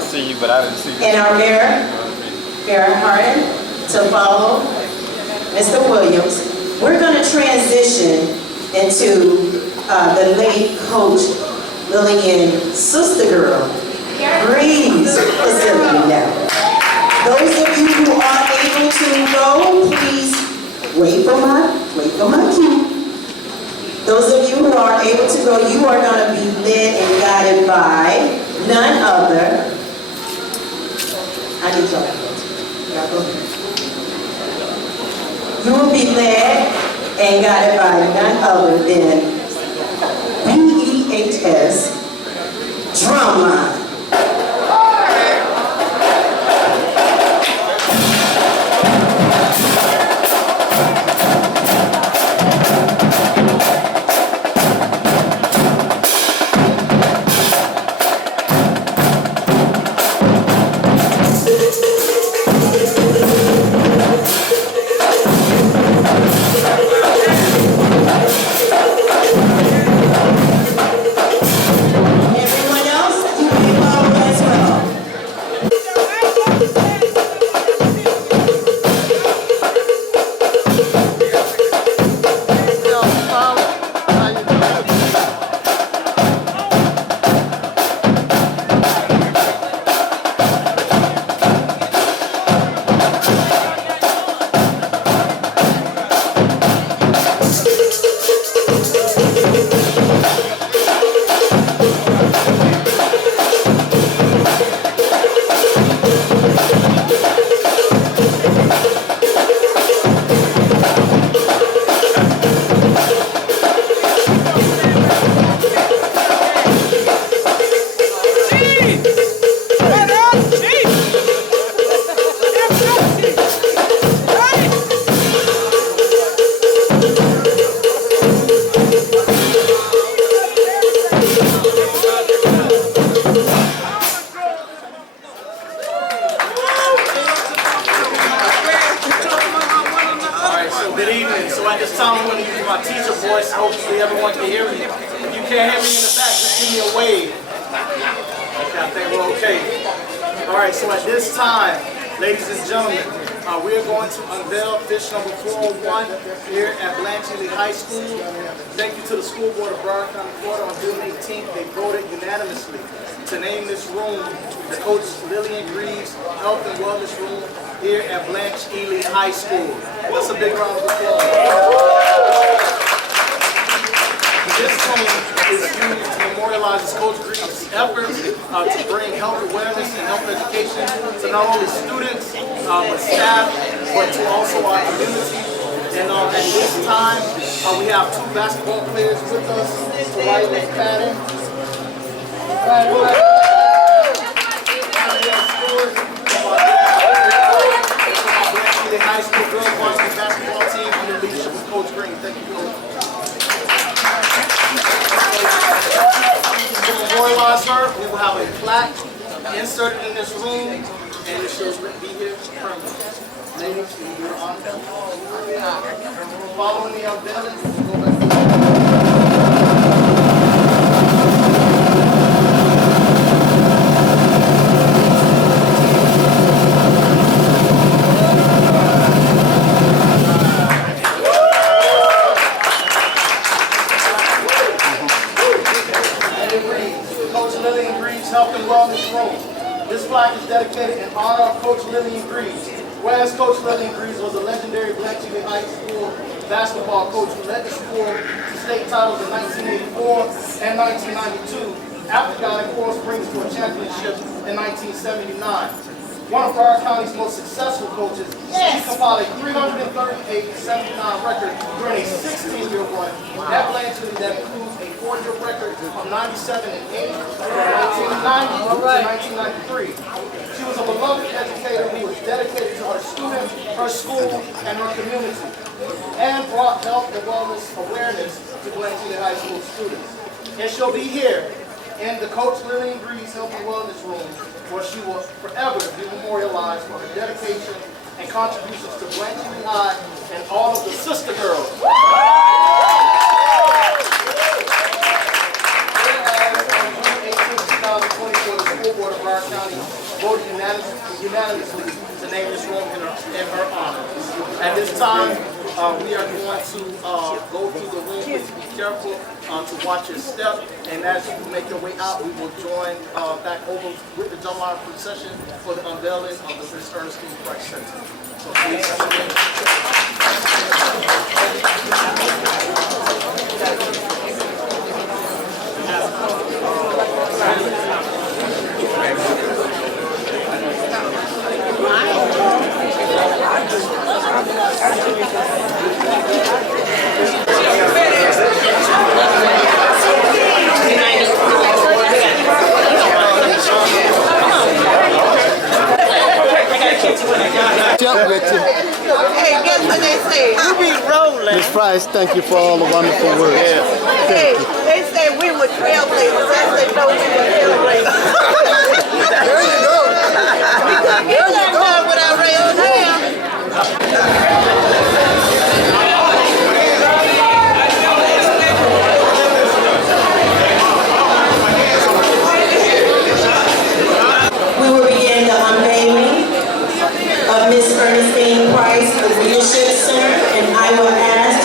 want to see you, but I didn't see you. And our mayor, Mayor Harden, to follow Mr. Williams. We're going to transition into the late coach Lillian's sister girl, Greaves facility now. Those of you who are able to go, please wait for my cue. Those of you who are able to go, you are going to be led and guided by none other. I need y'all. Y'all go. You will be led and guided by none other than BEHS Drumline. Number 401 here at Blanche High School. Thank you to the school board of Broward County, Florida. On June 18th, they voted unanimously to name this room the Coach Lillian Greaves Health and Wellness Room here at Blanche High School. That's a big round of applause. This room is used to memorialize Coach Greaves' efforts to bring health awareness and health education to not only students, but staff, but to also our community. And at this time, we have two basketball players with us to right with Patty. The high school girls varsity basketball team under the leadership of Coach Green. Thank you, Coach. To memorialize her, we will have a plaque inserted in this room, and it should be here permanently. Ladies, can you do it on them? Following the unveiling, we'll go back to Coach Lillian Greaves Health and Wellness Room. This plaque is dedicated in honor of Coach Lillian Greaves. Whereas Coach Lillian Greaves was a legendary Blanche High School basketball coach who led the school to state titles in 1984 and 1992, after got Coral Springs to a championship in 1979. One of Broward County's most successful coaches, she compiled a 338-79 record during a 16-year run at Blanche that includes a 4-year record of 97 and 80 from 1990 to 1993. She was a beloved educator who was dedicated to her students, her school, and her community, and brought health and wellness awareness to Blanche High School students. And she'll be here in the Coach Lillian Greaves Health and Wellness Room, where she will forever be memorialized for her dedication and contributions to Blanche High and all of the sister girls. Whereas on June 18, 2024, the school Board of Broward County voted unanimously to name this room in her honor. At this time, we are going to go through the room. Please be careful to watch your step. And as you make your way out, we will join back over with the drumline procession for the unveiling of the Miss Ernestine Price Center. So please. Hey, guess what they say? You be rolling. Miss Price, thank you for all the wonderful words. Hey, they say we were trailblazers. I say no, we were trailblazers. There you go. You got time without raising hand. We will begin the unveiling of Miss Ernestine Price, the Leadership Center, and I will ask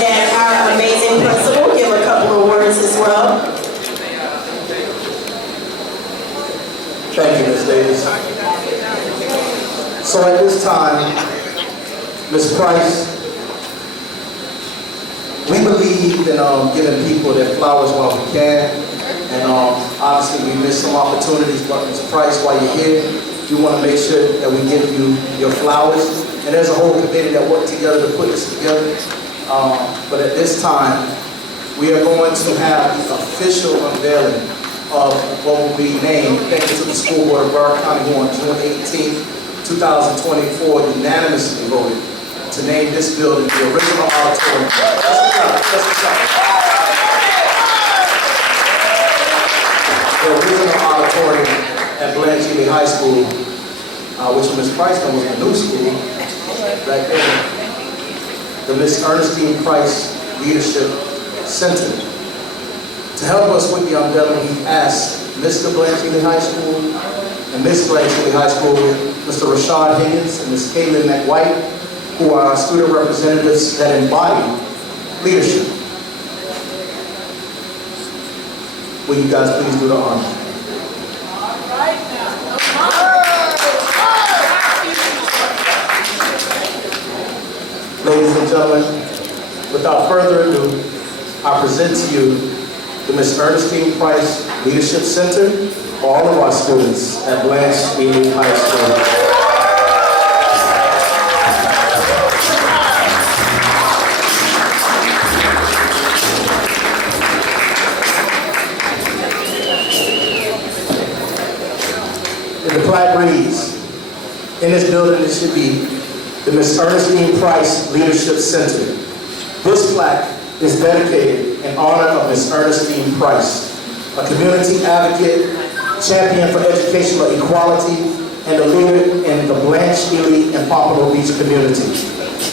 that our amazing principal give a couple of words as well. Thank you, Ms. Davis. So at this time, Ms. Price, we believe in giving people their flowers while we can. And obviously we missed some opportunities, but Ms. Price, while you're here, we want to make sure that we give you your flowers. And there's a whole committee that worked together to put this together. But at this time, we are going to have the official unveiling of what will be named, thanks to the School Board of Broward County, who on June 18, 2024 unanimously voted to name this building the original auditorium. The original auditorium at Blanche High School, which Ms. Price was a new school back then, the Miss Ernestine Price Leadership Center. To help us with the unveiling, we asked Mr. Blanche High School and Miss Blanche High School, Mr. Rashad Higgins and Ms. Caitlin McWhite, who are our student representatives that embody leadership. Will you guys please do the honor? Ladies and gentlemen, without further ado, I present to you the Miss Ernestine Price Leadership Center for all of our students at Blanche High School. The plaque reads, in this building it should be the Miss Ernestine Price Leadership Center. This plaque is dedicated in honor of Miss Ernestine Price, a community advocate, champion for educational equality, and a leader in the Blanche, Ely, and Pompano Beach community.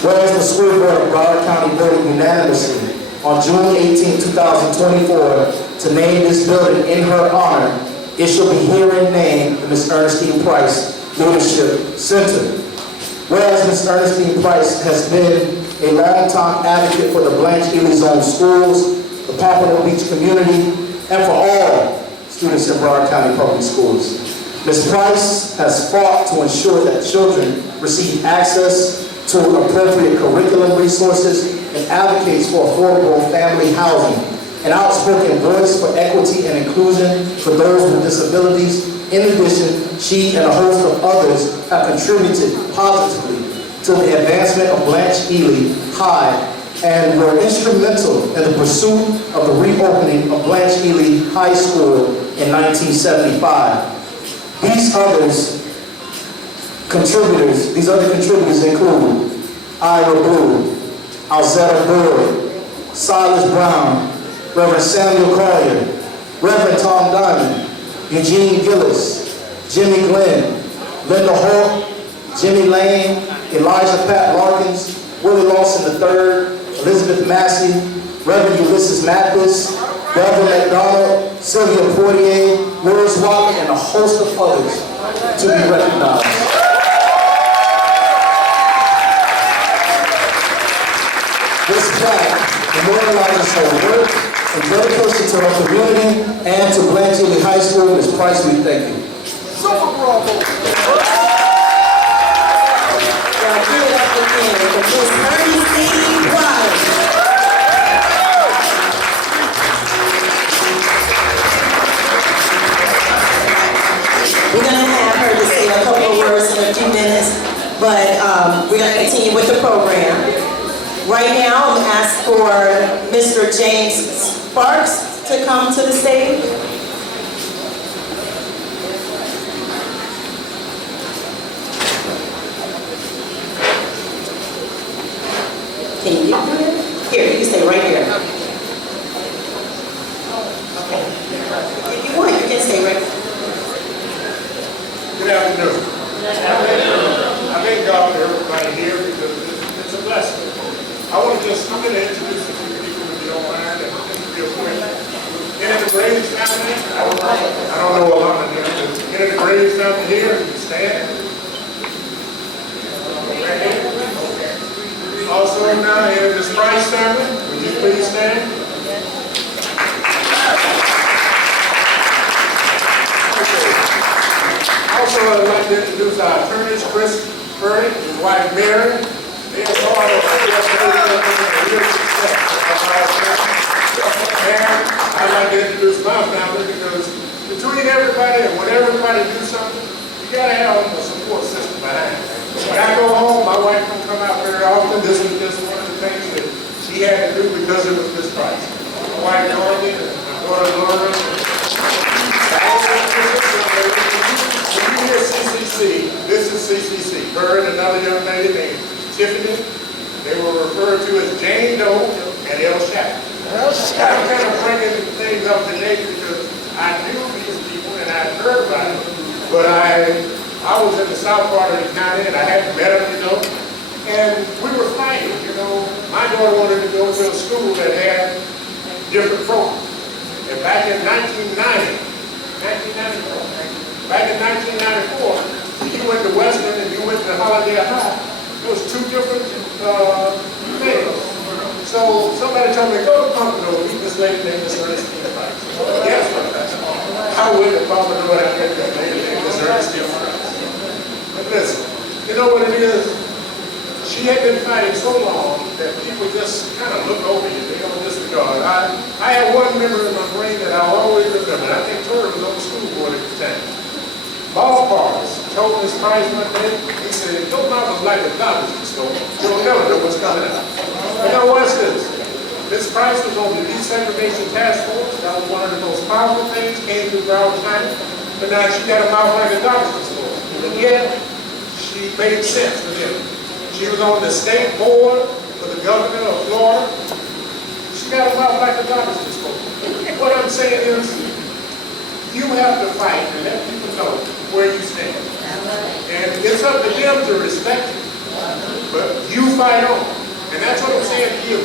Whereas the School Board of Broward County voted unanimously on June 18, 2024 to name this building in her honor, it shall be herein named the Miss Ernestine Price Leadership Center. Whereas Miss Ernestine Price has been a long-time advocate for the Blanche Ely Zone schools, the Pompano Beach community, and for all students in Broward County Public Schools. Ms. Price has fought to ensure that children receive access to appropriate curriculum resources and advocates for affordable family housing, an outspoken voice for equity and inclusion for those with disabilities. In addition, she and a host of others have contributed positively to the advancement of Blanche Ely High and were instrumental in the pursuit of the reopening of Blanche Ely High School in 1975. These other contributors include Ira Blue, Alzetta Boyd, Silas Brown, Reverend Samuel Collier, Reverend Tom Diamond, Eugene Gillis, Jimmy Glenn, Linda Hawk, Jimmy Lane, Elijah Pat Larkins, Willie Lawson III, Elizabeth Massey, Reverend Ulysses Mathis, Reverend McDonald, Sylvia Portier, Words Walker, and a host of others to be recognized. This plaque memorializes her work and dedication to her community and to Blanche High School. Ms. Price, we thank you. Super bravo. Y'all give it up again for Miss Ernestine Price. We're going to have her to say a couple of words in a few minutes, but we're going to continue with the program. Right now, I'm going to ask for Mr. James Sparks to come to the stage. Can you get here? Here, you can stay right here. Okay. If you want, you can stay right here. Good afternoon. I thank God for everybody here because it's a blessing. I'm going to introduce a few people if you don't mind, and real quick. Any of the Greaves family? I don't know a lot of them. Any of the Greaves family here? You can stand. Okay. Also now, any of this Price family? Would you please stand? Also, I'd like to introduce our attorneys, Chris Curry, his wife Mary. They are part of real success. And I'd like to introduce my family because between everybody and when everybody do something, you gotta have a support system behind it. When I go home, my wife don't come out very often. This was just one of the things that she had to do because it was this price. My wife Dorothy and my daughter Laura. When you hear CCC, this is CCC. Her and another young lady named Tiffany. They were referred to as Jane Doe and El Shack. I'm kind of bringing things up to date because I knew these people and I heard about them. But I was in the south part of the county and I hadn't met them, and we were fighting, My daughter wanted to go to a school that had different programs. And back in 1994, you went to Western and you went to Holiday High. It was two different things. So somebody told me, go to Pompano, meet this lady named Miss Ernestine Price. Yes, I went to Pompano and I met this lady named Miss Ernestine Price. But listen, you know what it is? She had been fighting so long that people just kind of look over you. They don't disregard. I had one memory in my brain that I'll always remember. I think Turner was on the school board at the time. Ball parties. Told Miss Price one day, he said, your mouth was like a garbage store. You'll never know what's coming out. But now watch this. Miss Price was on the desegregation task force. That was one of the most powerful things came through Broward County. But now she got a mouth like a garbage store. And yet, she made sense to him. She was on the state board for the governor of Florida. She got a mouth like a garbage store. What I'm saying is, you have to fight and let people know where you stand. And it's up to them to respect you. But you fight on. And that's what I'm saying to you.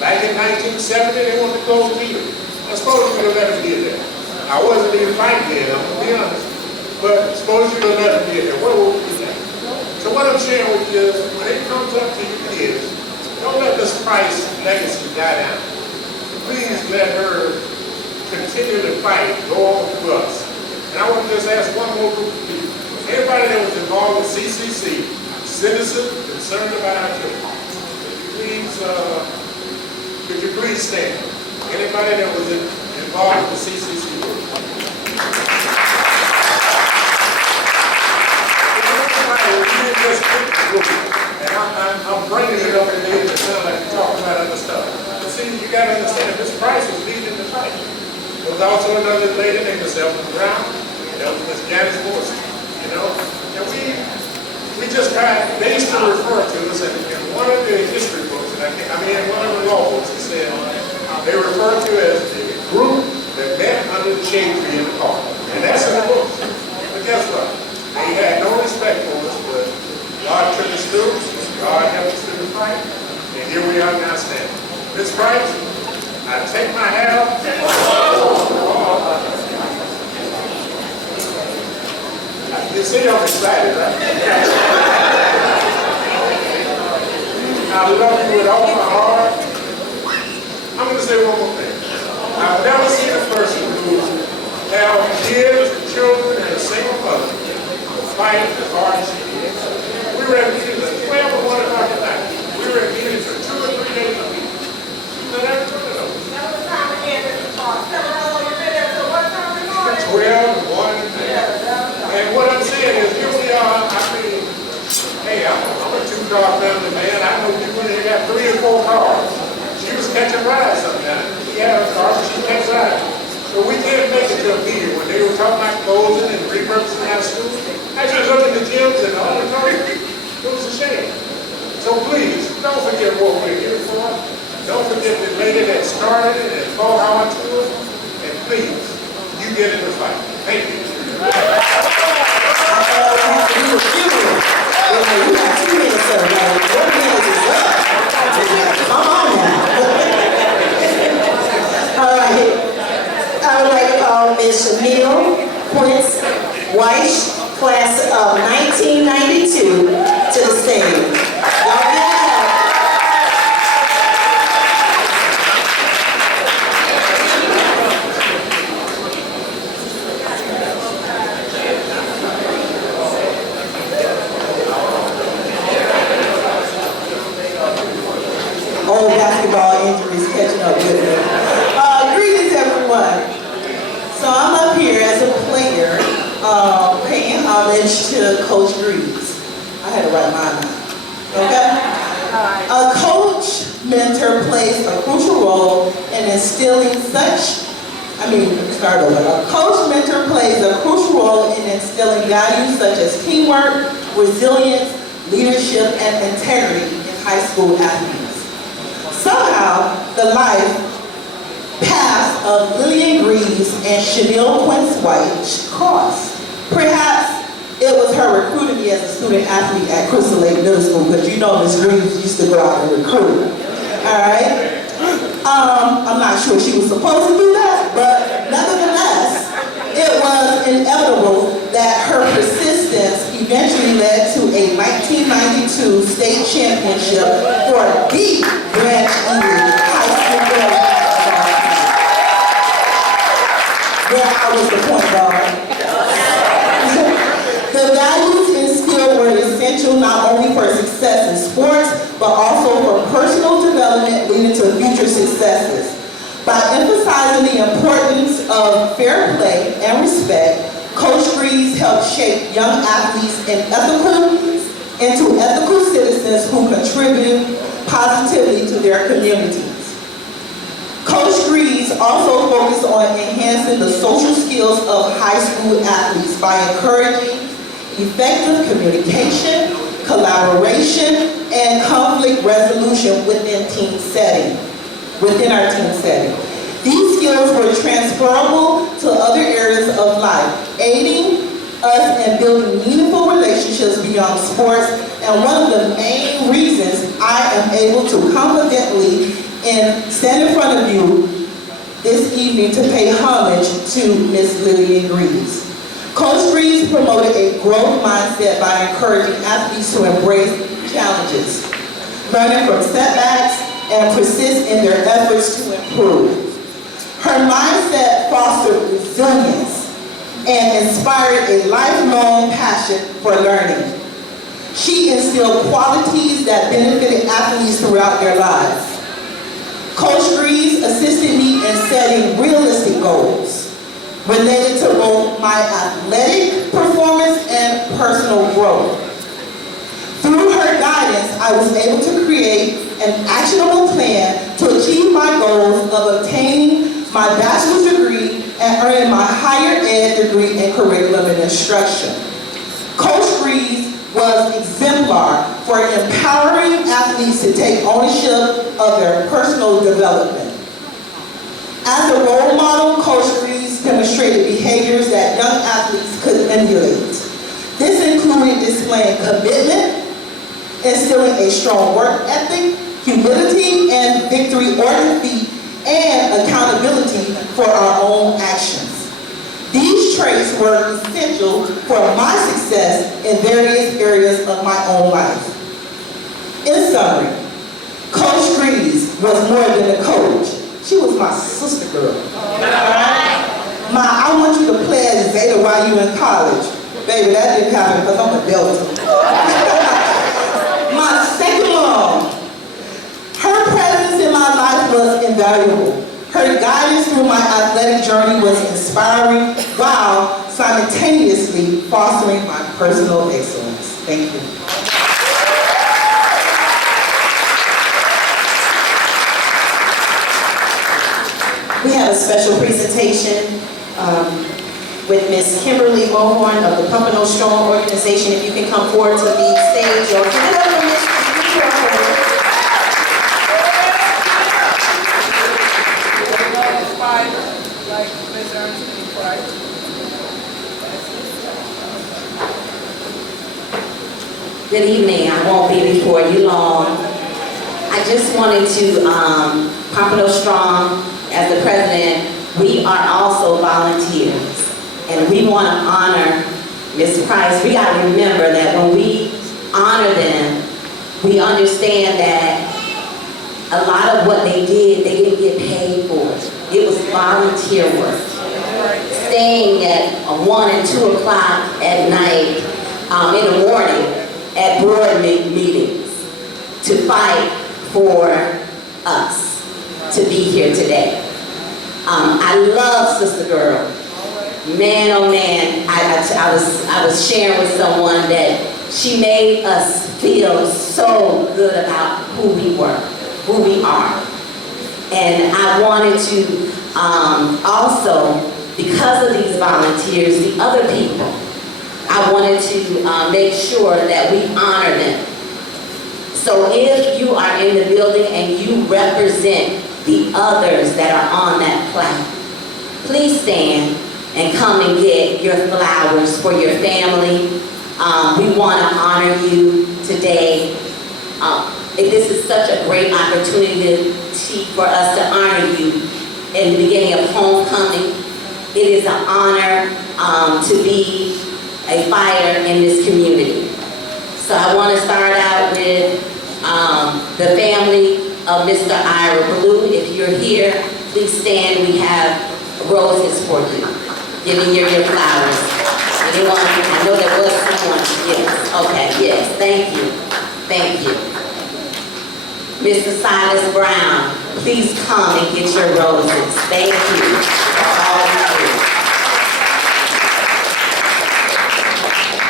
Back in 1970, they wanted to close theater. I suppose you could have let them get there. I wasn't even fighting there, I'm going to be honest. But suppose you could have let them get there. What would we do now? So what I'm sharing with you is, when it comes up to you kids, don't let this Price legacy die down. Please let her continue to fight, go on through us. And I want to just ask one more group of people. Everybody that was involved with CCC, citizen concerned about our children, could you please stand? Anybody that was involved with the CCC group. And I'm bringing it up today to sound like you're talking about other stuff. But see, you got to understand, Miss Price was leading the fight. There was also another lady named Miss Elton Brown, and that was Miss Janice Morrison, And we just they used to refer to us in one of the history books, in one of the law books, it said, they refer to as the group that met under the shade tree in the park. And that's in the book. But guess what? They had no respect for us, but God took us through, God helped us through the fight, and here we are now standing. Miss Price, I take my hat off. You see, I'm excited, right? I love you with all my heart. I'm going to say one more thing. I've never seen a person who have kids and children and a single mother fight as hard as she did. We were at meetings at 12 or 1 o'clock at night. We were at meetings for 2 or 3 days a week. She's done every one of those. 12 and 1 and 3. And what I'm saying is, here we are, I mean, hey, I'm a 2-car family man. I know people that got 3 or 4 cars. She was catching rides sometimes. She had a car, but she can't ride. So we can't make it to a meeting when they were talking about closing and repurposing our schools. I just looked at the gyms and all the cars. It was a shame. So please, don't forget what we're here for. Don't forget the lady that started it and fought hard to it. And please, you get in the fight. Thank you. You got 2 minutes, sir. 4 minutes is up. Come on now. All right. I would like to call Ms. Chanel Prince Weiss, class of 1992, to the stage. Y'all give it up. Old basketball injuries catching up with me. Greetings, everyone. So I'm up here as a player, paying homage to Coach Greaves. I had to write mine down. Okay? A coach mentor plays a crucial role in instilling a coach mentor plays a crucial role in instilling values such as teamwork, resilience, leadership, and integrity in high school athletes. Somehow, the life paths of Lillian Greaves and Chanel Prince Weiss crossed. Perhaps it was her recruiting me as a student athlete at Crystal Lake Middle School, because you know Miss Greaves used to go out and recruit. All right? I'm not sure she was supposed to do that, but nevertheless, it was inevitable that her persistence eventually led to a 1992 state championship for the Blanche high school girls basketball team, where I was the point guard. The values instilled were essential not only for success in sports, but also for personal development leading to future successes. By emphasizing the importance of fair play and respect, Coach Greaves helped shape young athletes into ethical citizens who contribute positively to their communities. Coach Greaves also focused on enhancing the social skills of high school athletes by encouraging effective communication, collaboration, and conflict resolution within our team setting. These skills were transferable to other areas of life, aiding us in building meaningful relationships beyond sports, and one of the main reasons I am able to confidently stand in front of you this evening to pay homage to Ms. Lillian Greaves. Coach Greaves promoted a growth mindset by encouraging athletes to embrace challenges, learning from setbacks, and persist in their efforts to improve. Her mindset fostered resilience and inspired a lifelong passion for learning. She instilled qualities that benefited athletes throughout their lives. Coach Greaves assisted me in setting realistic goals related to both my athletic performance and personal growth. Through her guidance, I was able to create an actionable plan to achieve my goals of obtaining my bachelor's degree and earning my higher ed degree in curriculum and instruction. Coach Greaves was exemplar for empowering athletes to take ownership of their personal development. As a role model, Coach Greaves demonstrated behaviors that young athletes could emulate. This included displaying commitment, instilling a strong work ethic, humility and victory or defeat, and accountability for our own actions. These traits were essential for my success in various areas of my own life. In summary, Coach Greaves was more than a coach. She was my sister girl. Ma, I want you to play as Zeta while you in college. Baby, that didn't happen because I'm a Delta. My second mom, her presence in my life was invaluable. Her guidance through my athletic journey was inspiring while simultaneously fostering my personal excellence. Thank you. We have a special presentation with Ms. Kimberly Mohorn of the Pompano Strong Organization. If you can come forward to the stage or give it up for Ms. Mohorn. Like Ms. Ernestine Price. Good evening. I won't be before you long. I just wanted to, Pompano Strong, as the president, we are also volunteers. And we want to honor Ms. Price. We got to remember that when we honor them, we understand that a lot of what they did, they didn't get paid for. It was volunteer work. Staying at 1 and 2 o'clock at night, in the morning, at board meetings to fight for us to be here today. I love Sister Girl. Man, oh man, I was sharing with someone that she made us feel so good about who we were, who we are. And I wanted to also, because of these volunteers, the other people, I wanted to make sure that we honor them. So if you are in the building and you represent the others that are on that plaque, please stand and come and get your flowers for your family. We want to honor you today. This is such a great opportunity for us to honor you in the beginning of homecoming. It is an honor to be a fighter in this community. So I want to start out with the family of Mr. Ira Blue. If you're here, please stand. We have roses for you. Giving you your flowers. Anyone? I know there was someone. Yes. Okay. Yes. Thank you. Thank you. Mr. Silas Brown, please come and get your roses. Thank you. All of you.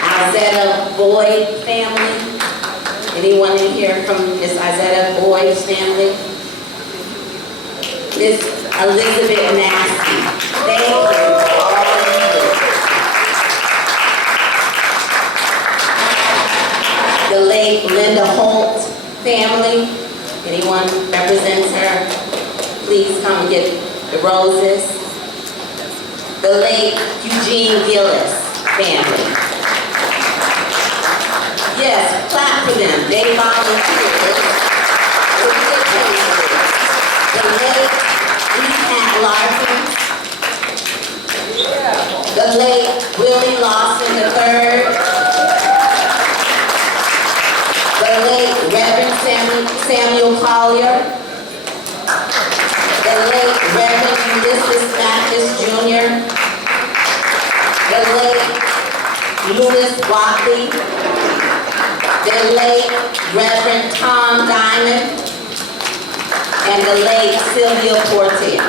Isetta Boyd family. Anyone in here from Miss Isetta Boyd's family? Miss Elizabeth Nasty. Thank you. All of you. The late Linda Holt family. Anyone represents her? Please come and get the roses. The late Eugene Gillis family. Yes, clap for them. They volunteered. The late Pat Larson. The late Willie Lawson III. The late Reverend Samuel Collier. The late Reverend Ulysses Mathis Jr. The late Louis Watley. The late Reverend Tom Diamond, and the late Sylvia Portier.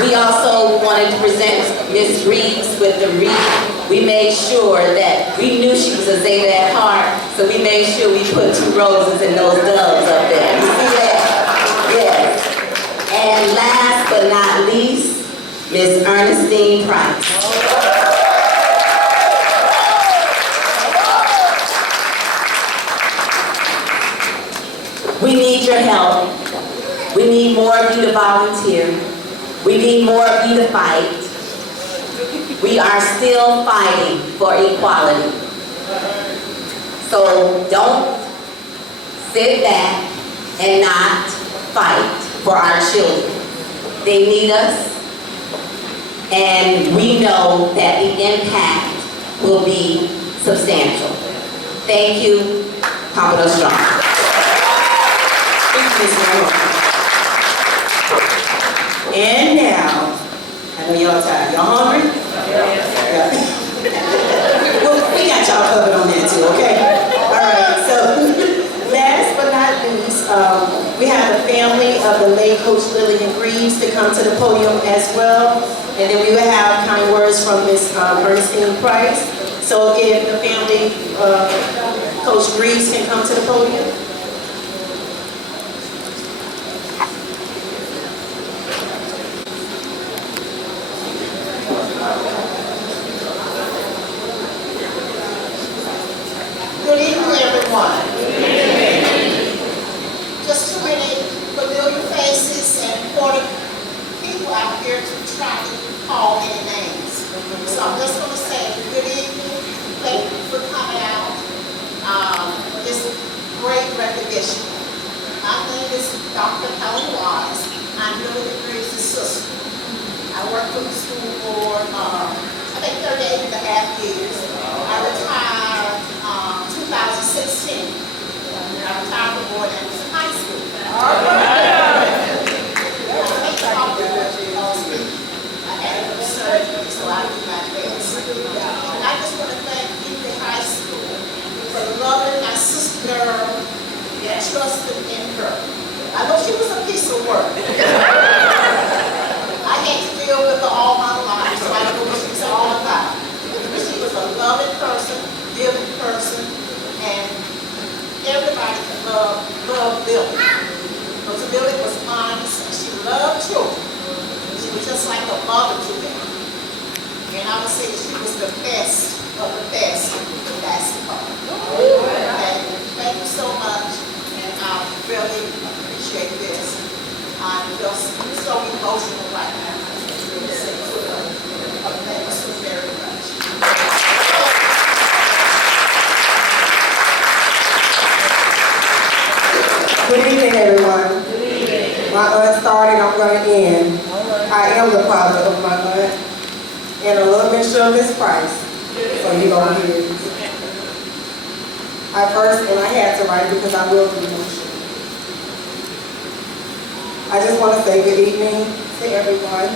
We also wanted to present Miss Greaves with the wreath. We made sure that, we knew she was a Zeta at heart, so we made sure we put 2 roses and those doves up there. You see that? Yes. And last but not least, Miss Ernestine Price. We need your help. We need more of you to volunteer. We need more of you to fight. We are still fighting for equality. So don't sit back and not fight for our children. They need us. And we know that the impact will be substantial. Thank you, Pompano Strong. Thank you, Ms. Moore. And now, I know y'all tired. Y'all hungry? Yeah. Well, we got y'all covered on that too, okay? All right, so last but not least, we have the family of the late Coach Lillian Greaves to come to the podium as well. And then we will have kind words from Ms. Ernestine Price. So if the family, Coach Greaves can come to the podium. Good evening, everyone. Just too many familiar faces and important people out here to try to call any names. So I'm just going to say good evening. Thank you for coming out. This great recognition. My name is Dr. Helen Wise. I'm Lillian Greaves' sister. I worked for the school for, I think 38 and a half years. I retired 2016. I retired from Board Anderson High School. I had a surgery, so I do my best. And I just want to thank Ely High School for loving my sister girl and trusting in her. I know she was a piece of work. I had to deal with her all my life, so I know what she's all about. But she was a loving person, giving person, and everybody can love Lily. Because Lily was honest, and she loved children. She was just like a mother to them. And I would say that she was the best of the best in basketball. Okay, thank you so much, and I really appreciate this. I'm just so emotional right now. Thank you so very much. Good evening, everyone. My aunt started, I'm going to end. I am the father of my aunt, and a little mixture of Miss Price, so you're going to hear it. I had to write it because I will be emotional. I just want to say good evening to everyone.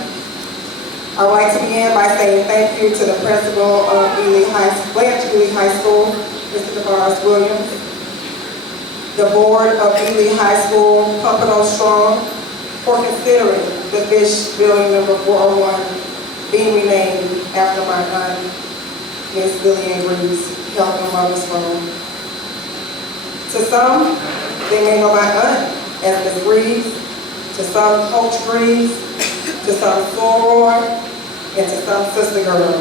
I would like to begin by saying thank you to the principal of Blanche Ely High School, Mr. DeVaris Williams, the board of Ely High School, Pompano Strong, for considering the Fish Building number 401 being renamed after my aunt, Miss Lillian Greaves, Health and Wellness Home. To some, they may know my aunt as Miss Greaves, to some Coach Greaves, to some soror, and to some sister girl.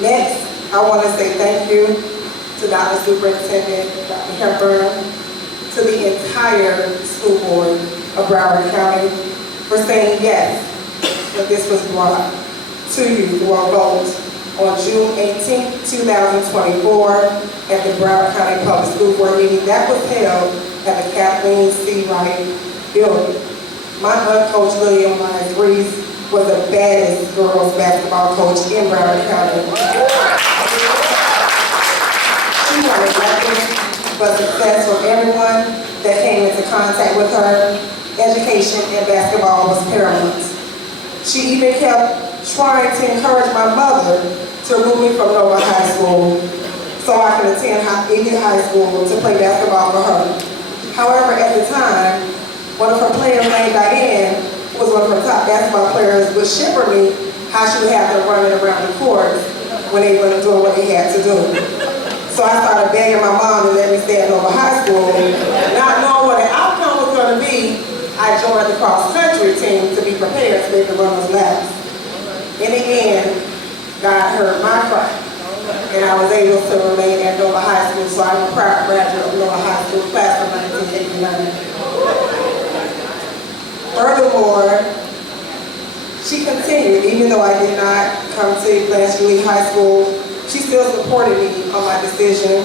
Next, I want to say thank you to Dr. Superintendent, Dr. Hepburn, to the entire school board of Broward County for saying yes when this was brought to you through a vote on June 18, 2024 at the Broward County Public School Board meeting that was held at the Kathleen C. Wright building. My aunt, Coach Lillian Greaves, was the baddest girls basketball coach in Broward County. She wanted nothing but success from everyone that came into contact with her. Education and basketball was paramount. She even kept trying to encourage my mother to remove me from Nova High School so I could attend Ely High School to play basketball for her. However, at the time, one of her players named Diane, who was one of her top basketball players, would shipper me how she would have them running around the court when they were doing what they had to do. So I started begging my mom to let me stay at Nova High School. Not knowing what the outcome was going to be, I joined the cross-country team to be prepared so they could run those laps. In the end, God heard my cry, and I was able to remain at Nova High School, so I'm a proud graduate of Nova High School, class of 1989. Furthermore, she continued, even though I did not come to Blanche Ely High School, she still supported me on my decision.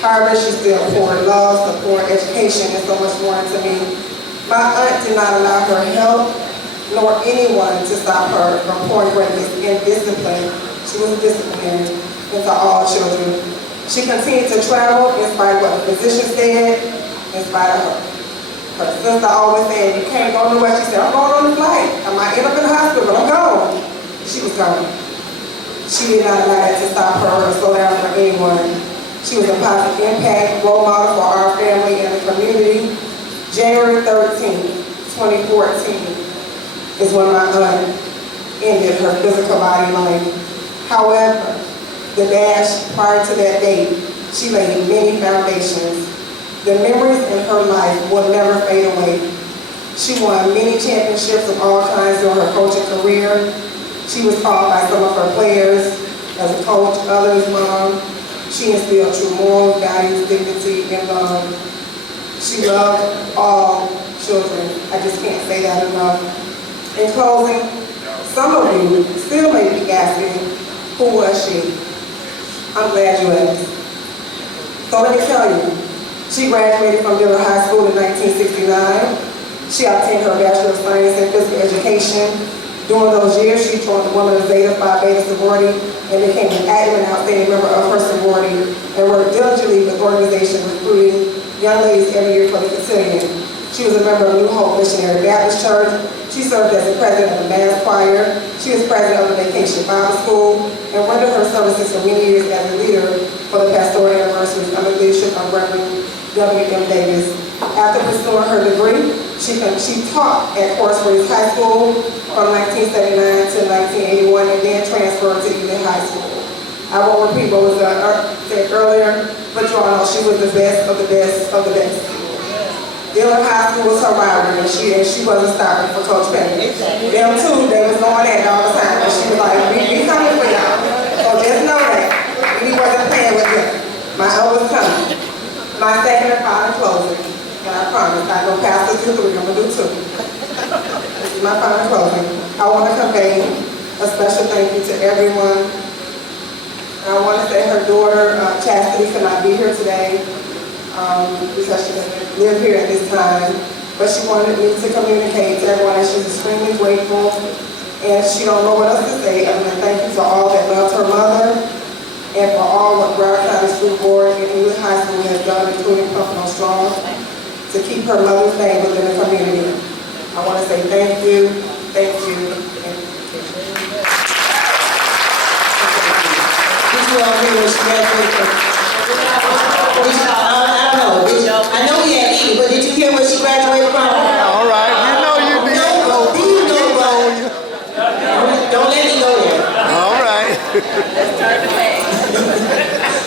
However, she still poured love, support, education, and so much more into me. My aunt did not allow her health nor anyone to stop her from pouring greatness and discipline. She was disciplined into all children. She continued to travel in spite of what the physician said, in spite of her. Her sister always said, you can't go nowhere. She said, I'm going on the flight. I might end up in the hospital, but I'm going. She was going. She did not allow that to stop her or slow down for anyone. She was a positive impact, role model for our family and the community. January 13, 2014 is when my aunt ended her physical body life. However, the dash prior to that date, she laid many foundations. The memories in her life will never fade away. She won many championships of all kinds during her coaching career. She was taught by some of her players as a coach, others' mom. She instilled true morals, values, dignity, and love. She loved all children. I just can't say that enough. In closing, some of you still may be asking, who was she? I'm glad you asked. So let me tell you, she graduated from Dillon High School in 1969. She obtained her Bachelor of Science in Physical Education. During those years, she joined the Women of Zeta Phi Beta sorority and became an active and outstanding member of her sorority and worked diligently with organizations recruiting young ladies every year for the Cotillion. She was a member of New Hope Missionary Baptist Church. She served as the president of the Mass Choir. She was president of the Vacation Bible School and rendered her services for many years as a leader for the pastoral universities under the leadership of Reverend W.M. Davis. After pursuing her degree, she taught at Forest Breeze High School from 1979 to 1981 and then transferred to Ely High School. I won't repeat what was said earlier, but you all know she was the best of the best of the best. Dillon High School was her rivalry, and she wasn't stopping for Coach Penny. Them two, they was going at it all the time, and she was like, we coming for y'all. So just know that. We wasn't playing with them. My own was coming. My second and final closing, and I promise, I know Pastor do 3, I'm going to do 2. This is my final closing. I want to convey a special thank you to everyone. I want to say her daughter, Chastity, could not be here today because she doesn't live here at this time. But she wanted me to communicate to everyone that she's extremely grateful and she don't know what else to say other than thank you to all that loved her mother and for all what Broward County School Board and Ely High School has done, including Pumping on Strong, to keep her mother's name within the community. I want to say thank you, thank you, thank you. Did you all hear what she graduated from? I don't know. I know we had E, but did you hear what she graduated from? All right, you know you did. No, you know what? Don't let me go there. All right.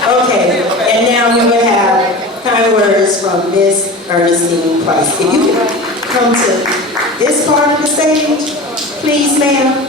Okay, and now we will have kind words from Miss Ernestine Price. If you can come to this part of the stage, please, ma'am.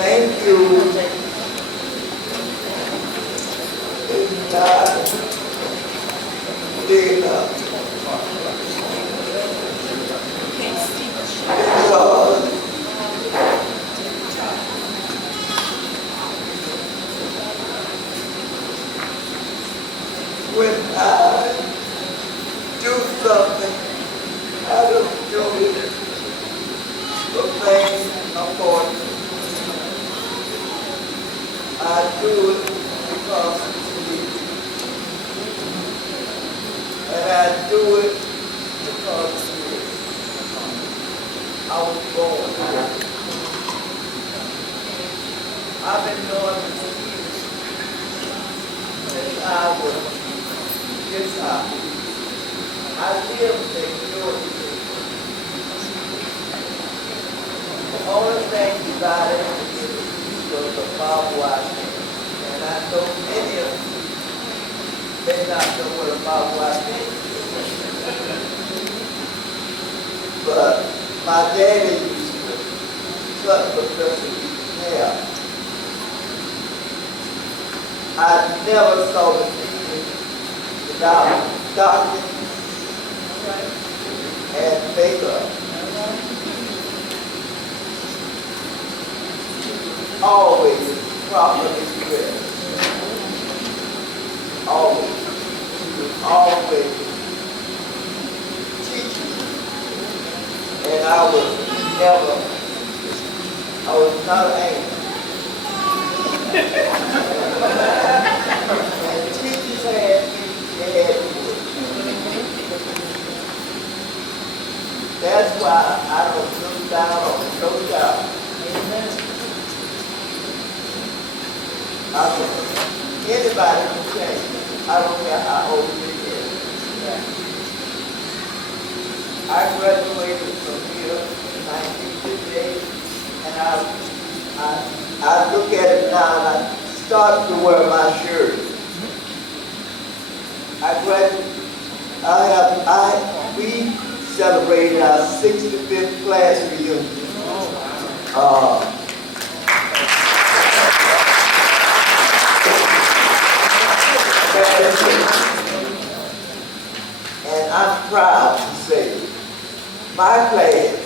Thank you. When I do something, I don't do it for fame or fortune. I do it because it's me. And I do it because I was born here. I've been doing this since I was this high. I live next door to you. The only thing about it was a barbed wire fence. And I know many of you may not know what a barbed wire fence is. But my daddy used to cut Professor Eaton's hair. I never saw the teaching without doctor and makeup. Always properly dressed. Always. She was always teaching. And I was not angry. And teachers had me, they had me. That's why I don't look down on no job. Anybody can change. I don't care how old you get. I graduated from here in 1958, and I look at it now and I start to wear my shirt. I graduated. We celebrated our 65th class reunion. And I'm proud to say my class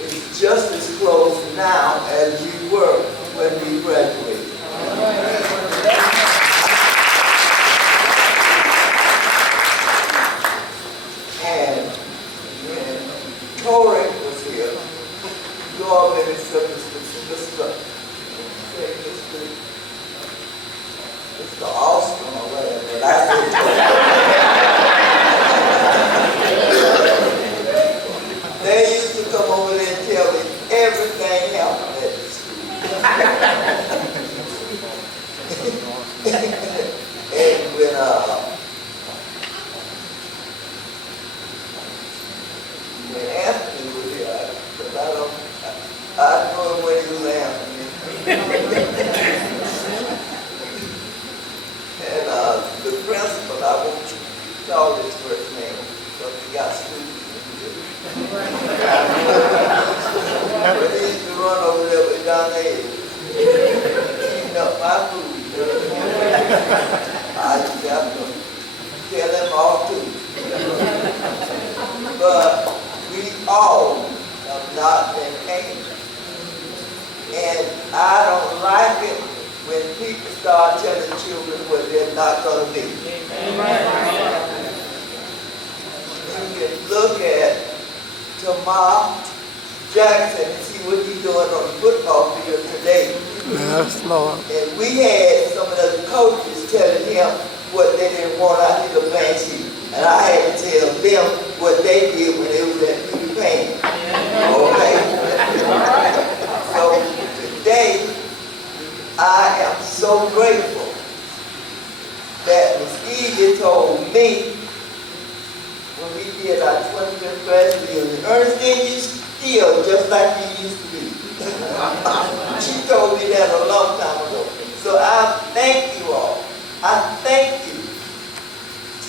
is just as close now as we were when we graduated. And when Torrey was here, you all maybe said Mr. Austin or whatever, but I said they used to come over there and tell me everything happened at the school. And when Anthony was here, because I know him when he was Anthony. And the principal, I won't call his first name, but he got students. But he used to run over there with Don Hayes, eating up my food. I used to have to tell them all too. But we all have not been angry. And I don't like it when people start telling children what they're not going to be. You can look at Tamar Jackson and see what he's doing on the football field today. Yes, Lord. And we had some of the coaches telling him what they didn't want out of the Blanche. And I had to tell them what they did when they was at Peter Pan. Okay? So today, I am so grateful that Ms. Edie told me when we did our 25th class reunion, Ernestine, you still just like you used to be. She told me that a long time ago. So I thank you all. I thank you.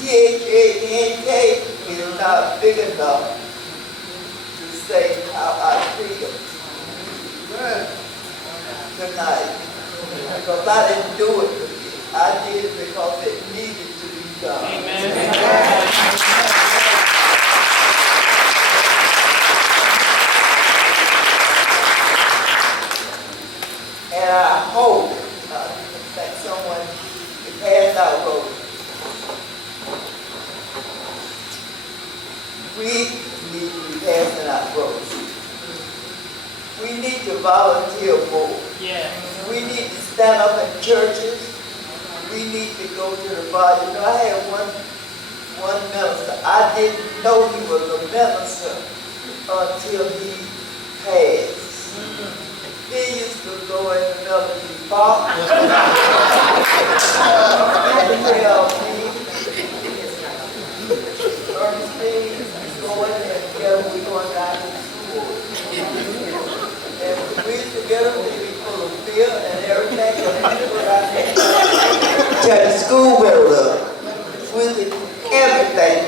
THANK is not big enough to say how I feel tonight. Because I didn't do it. I did it because it needed to be done. Amen. And I hope that someone can pass out roses. We need to be passing out roses. We need to volunteer more. Yeah. We need to stand up in churches. We need to go to the bar. You know, I had one minister. I didn't know he was a minister until he passed. He used to go in the Melody Park and tell me, Ernestine, go in and tell him we're going down to the school. And we used to get him to be put bill and everything. Tell the school board up with everything.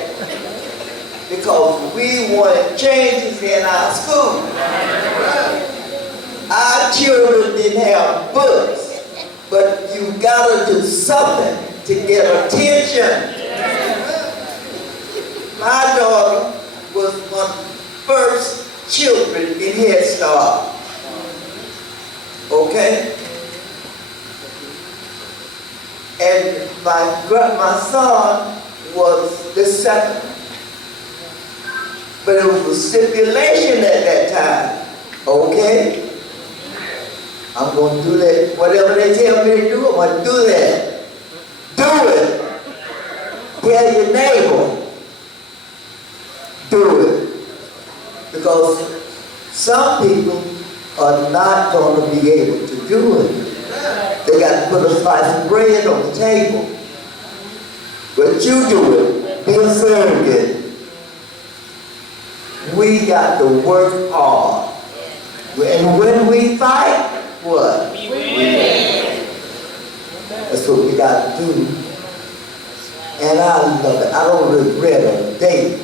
Because we wanted changes in our school. Our children didn't have books, but you gotta do something to get attention. My daughter was one of the first children in Head Start. Okay? And my son was the second. But it was a stipulation at that time. Okay? I'm going to do that. Whatever they tell me to do, I'm going to do that. Do it. Tell your neighbor. Do it. Because some people are not going to be able to do it. They got to put a slice of bread on the table. But you do it. Be a surrogate. We got to work hard. And when we fight, what? We win. That's what we got to do. And I love it. I don't regret a day.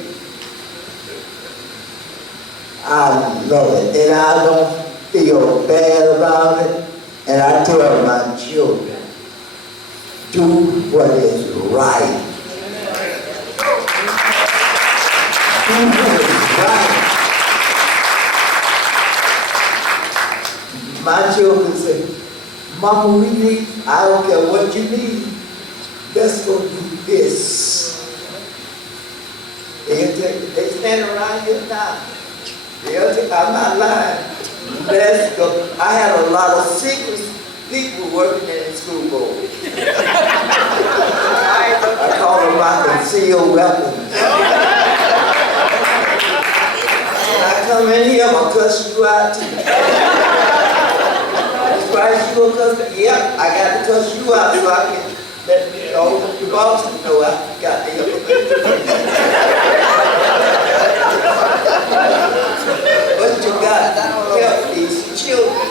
I love it. And I don't feel bad about it. And I tell my children, do what is right. Do what is right. My children say, Mama, we need, I don't care what you need. Let's go do this. They stand around here now. I'm not lying. Let's go. I had a lot of secret people working in the school board. I call them my concealed weapons. When I come in here, I'm going to cuss you out too. Christ, you gonna cuss me? Yep, I got to cuss you out so I can let the boss know I got the But you got to help these children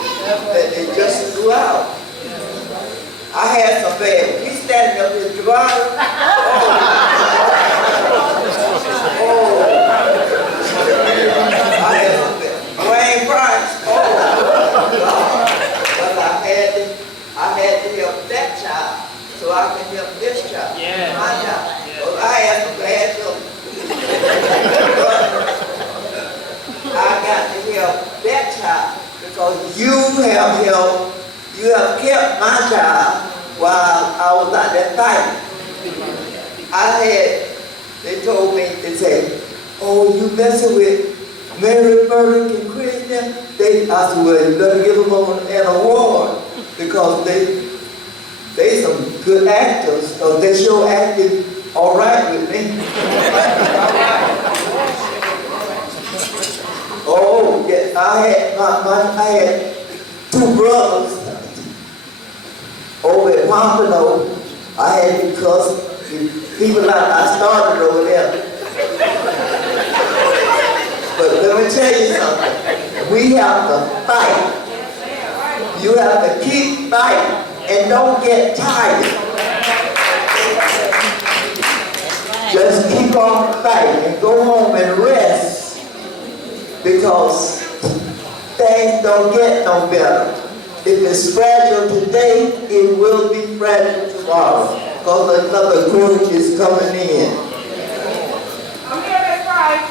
that they just grew out. I had some bad. He's standing up in Javon. I had some bad. Wayne Price. I had to help that child so I can help this child. Yeah. My child. Yeah. Well, I had some bad children. I got to help that child because you have kept my child while I was out there fighting. They told me, they said, oh, you messing with Mary Burdick and Christian? I said, well, you better give them an award. Because they some good actors, because they sure acted all right with me. Oh, yeah, I had two brothers over at Pompano. I had to cuss people out. I started over there. But let me tell you something. We have to fight. You have to keep fighting and don't get tired. Just keep on fighting and go home and rest because things don't get no better. If it's fragile today, it will be fragile tomorrow because another group is coming in. I'm here, Miss Price.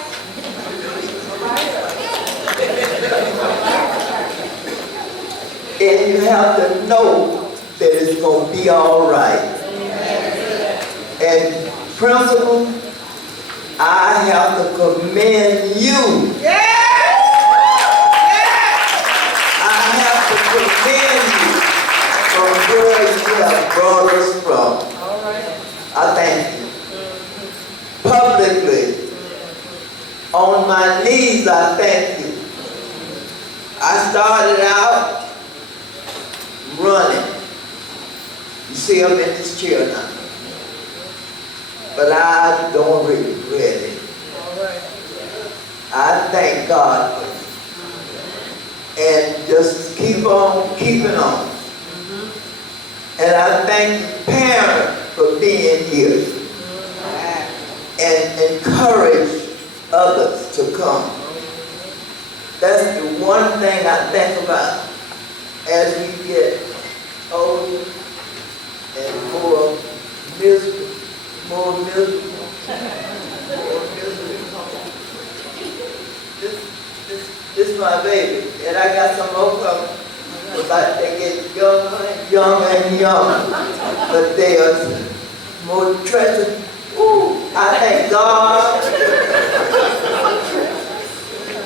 And you have to know that it's going to be all right. And principal, I have to commend you. I have to commend you from where you have brought us from. I thank you. Publicly, on my knees, I thank you. I started out running. You see, I'm in this chair now. But I don't regret it. I thank God for it. And just keep on keeping on. And I thank the parents for being here and encourage others to come. That's the one thing I think about as we get older and more miserable. This is my baby, and I got some more coming. But they get younger and younger and younger. But they are more treasure. Ooh, I thank God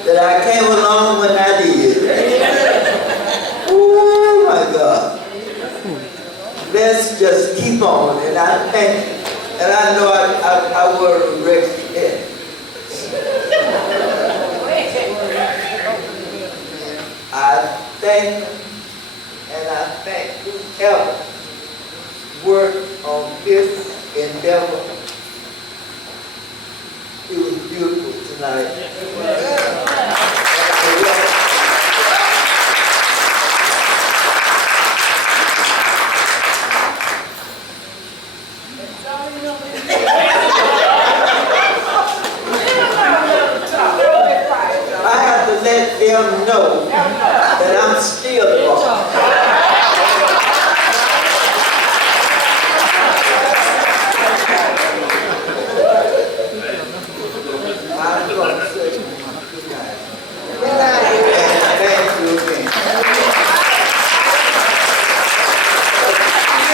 that I came along when I did. Oh my God. Let's just keep on, and I thank you. And I know I will regret it. I thank you, and I thank whoever worked on this endeavor. It was beautiful tonight. I have to let them know that I'm still the boss. I'm going to say good night. Good night. And thank you again.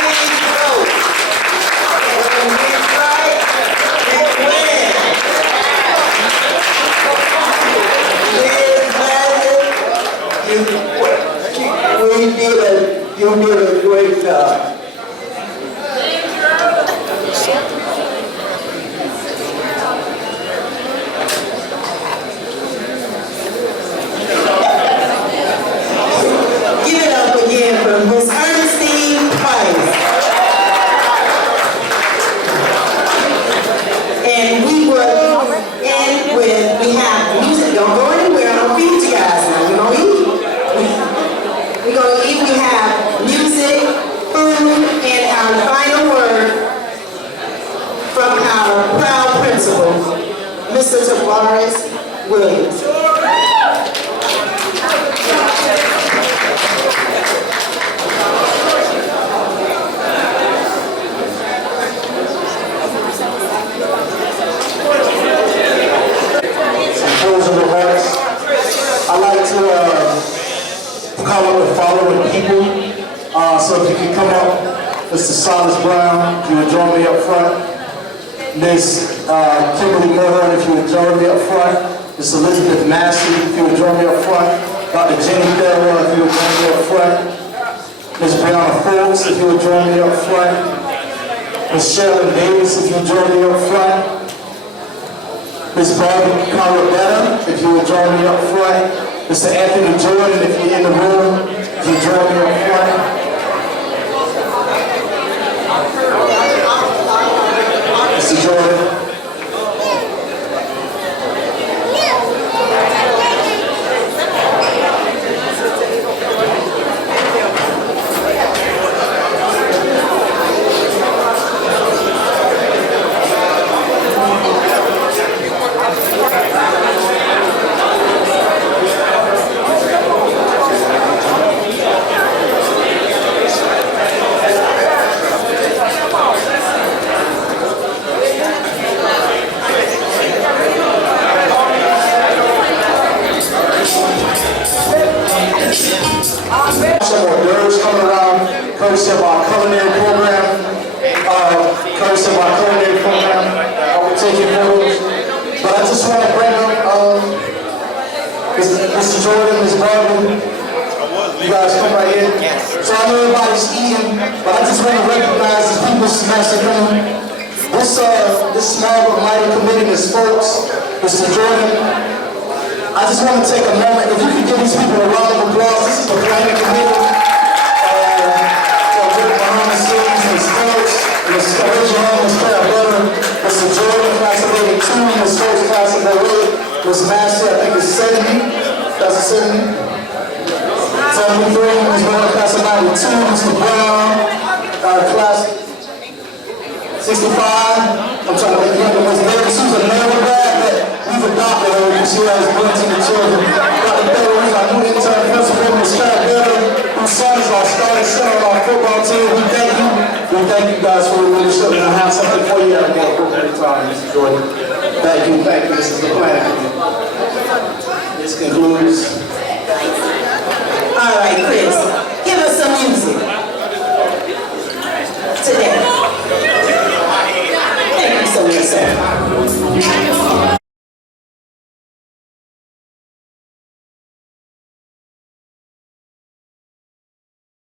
Please know, when we fight, we win. You did a great job. Give it up again for Miss Ernestine Price. And we will end with, we have music. Don't go anywhere. I don't feed you guys now. We're going to eat. We're going to eat. We have music, food, and our final word from our proud principal, Mr. Tavares Williams. Closing remarks. I'd like to call up the following people. So if you can come up, Mr. Silas Brown, if you would join me up front. Miss Kimberly Miller, if you would join me up front. Miss Elizabeth Massey, if you would join me up front. Dr. Jenny Farrell, if you would join me up front. Miss Brianna Folks, if you would join me up front. Miss Sherilyn Davis, if you would join me up front. Miss Barbara Carabetta, if you would join me up front. Mr. Anthony Jordan, if you're in the room, if you join me up front. Mr. Jordan. Some more nerves coming around, courtesy of our culinary program. Courtesy of our culinary program. We're taking photos. But I just want to bring up Mr. Jordan, Ms. Barbara. You guys come right here. So I know everybody's eating, but I just want to recognize the people's semester room. This small but mighty committee, Ms. Folks, Mr. Jordan. I just want to take a moment, if you could give these people a round of applause. This is the planning committee. Behind the scenes, Ms. Folks, Ms. Original, Ms. Carabetta, Mr. Jordan, class of 82, Ms. Folks, class of 08, Ms. Massey, I think it's 70, class of 70. 73, Ms. Miller, class of 92, Mr. Brown, Class 65, I'm trying to make it up. She was a never bad, but we've adopted her because she has been to the children. Dr. Bailey, who's our new intern principal, Ms. Kat Bailey, whose son is our starting center on our football team. We thank you. We thank you guys for your leadership, and I have something for you at a more appropriate time, Mr. Jordan. Thank you. This is the plan. This concludes. All right, Chris.